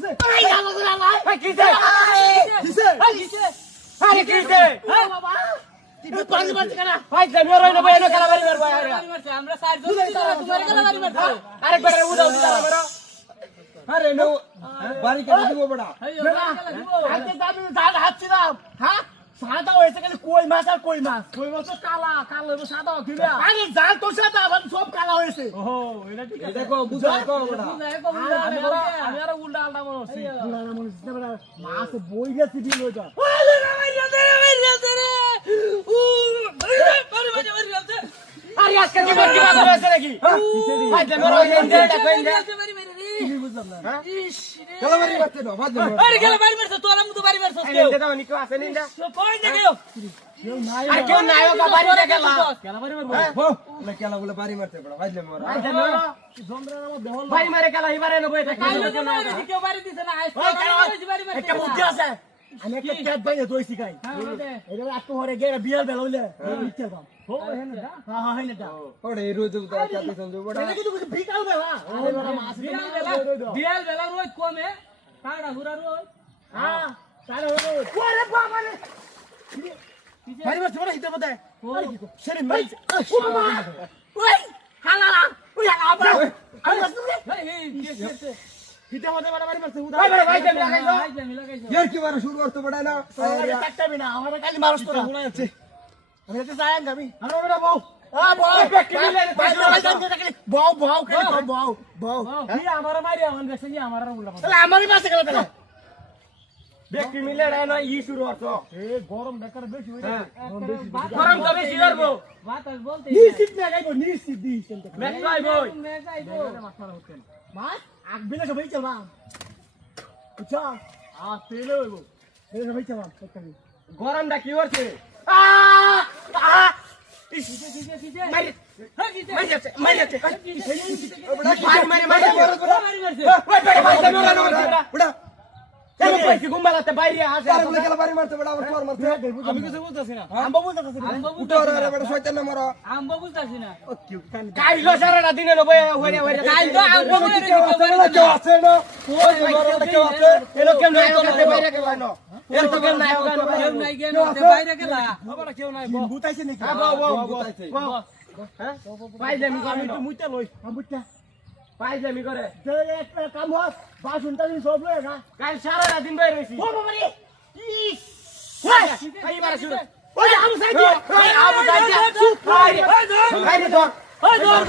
কিসে এই আলো করে আলাই ভাই কিসে কিসে আরে কিসে এই বাবা তুই পানি মারছিস কেন ভাই জামিও রই না ভাই এনে কালা বাড়ি মারবো আরে আমরা সাইড জোন তোমার কেন বাড়ি মারছো আরেকবার উদাও দিলা মারো আরে নো বাড়ি কেটে দিব বড়া আজকে দাবি জাল হাঁটছিলাম হ্যাঁ সাদা হয়েছে খালি কই মাছ আর কই মাছ তো কালা কালো সাদা কিবা আরে জাল তো সাদা আবার সব কালা হয়েছে ওহো এটা ঠিক এই দেখো বুঝা দেখো বড়া আমি আর উল্টা আলটা মনে হচ্ছে মাছ বই গেছে দিল ওটা আরে আজকে কি করতে পারবে আছে নাকি ভাই জামিও রই না দেখেন যে চলো বাড়ি বাচ্চা দাও বাদ দাও আরে গেল বাড়ি মারছ তোর আমু তো বাড়ি মারছ এই যে দাও নিকো আছে নিন্দা কই দেখো আর কেউ নায়ক বাড়ি রে গেলা কেন বাড়ি মারবো হো না কেলা বলে বাড়ি মারতে বড়া বাদ দাও মোরা ভাই জামিও জন্দ্রার মধ্যে দেহল বাড়ি মারে গেলা এবারে নেবো এটা কাইলো তো না কেউ বাড়ি দিছে না আজ বাড়ি মারছে একটা বুদ্ধি আছে আমি একটা ক্যাট বাইরে দইছি কাই এটা আত্ম হরে গেরা বিয়ার বেলা হইলে ইচ্ছা দাও হো হেন দা হ্যাঁ হ্যাঁ হেন দা ওরে রোজ উদা চাতে চল বড়া এটা কিন্তু ভিকাল বেলা আরে বড় মাছ বিয়াল বেলা রোজ কমে কাড়া হুরা রোজ হ্যাঁ তারে রোজ ওরে বাবা রে বাড়ি মারছে বড় হিতে পদে সেরে মাই ওই হালালা ওই আবার আমি মারছি হিতে পদে বাড়ি মারছে উদা ভাই জামিও লাগাইছো ইয়ার কি বারে শুরু করতে বড়া না আরে কাটবি না আমার কালি মারছ তোরা মনে আছে আমি তো যাই আমি আরে বড়া বউ বউ বউ খালি বউ বউ কি আমার মারি আমার দেশে কি আমার উল্টা তাহলে আমারই পাশে গেল তাহলে ব্যক্তি মিলে রে না ই শুরু হতো এ গরম বেকার বেশি হয়ে হ্যাঁ। যাবে গরম তো বেশি করবো বাতাস বলতে নিশ্চিত না গাইবো নিশ্চিত দিস মেট্রাই বই মাছ আগ বিলে সবাই চলবা বুঝছো তেলে হইব তেলে সবাই চলবা গরমটা কি করছে বাইরে আরে বলে কেলা বাড়ি মারতে বড়া আবার তোর মারতে আমি কিছু বুঝতাছি না আম্বা বুঝতাছি না উঠো রে বড়া শয়তান না মারো আম্বা বুঝতাছি না কাইলো সারা দিনে নব হইরে হইরে কাইলো আম্বা কেউ আছে না ওই বড় কেউ আছে এলো কেন নাই ওখানে বাইরে গেল না এর তো কেন নাই ওখানে কেউ নাই কেন বাইরে গেলা বাবা কেউ নাই বুতাইছে নাকি বুতাইছে হ্যাঁ পাইজামি করে আমি তো মুইতে লই আমুটা পাইজামি করে যে একটা কাম হস বাসন টানি সব লয় না কাল সারা দিন বাইরে রইছি ও বাবা রে ইস এইবার শুরু ওই আবু সাইদি আবু সাইদি চুপ ভাই ভাই ধর ওই ধর